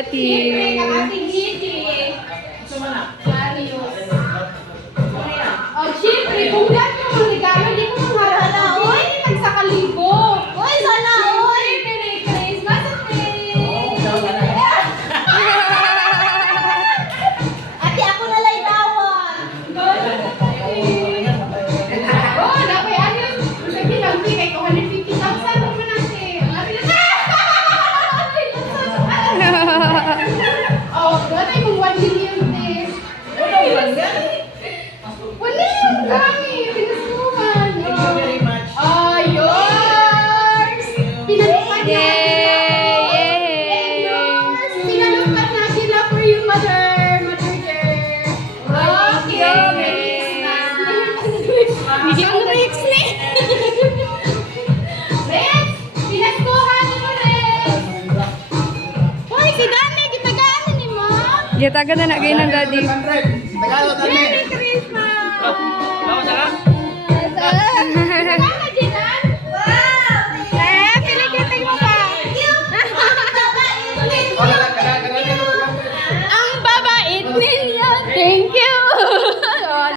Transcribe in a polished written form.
Ati. Oh, siyempre, kung lahat ng mga regalo, di ko mangharap. Uy, di magsakalibo. Uy, sana, uy. Merry Christmas, Ate, ako na lang tawag. Oh, napay ayos. Sabi lang, kay 250,000 naman natin. Oh, dati mong 1 million din. Wala yung kami, pinasuhan. Thank you very much. Oh, yours! Pinalupan natin. Yours! Pinalupan natin na for you, mother. Mother dear. Okay. Hindi ko Rex ni. Rex! Pinaskuhan mo, Rex! Hoy, si Dani, gitagaan ni mo. Gitaga na nagay ng daddy. Tagalog, Merry Christmas! Bawa na ka?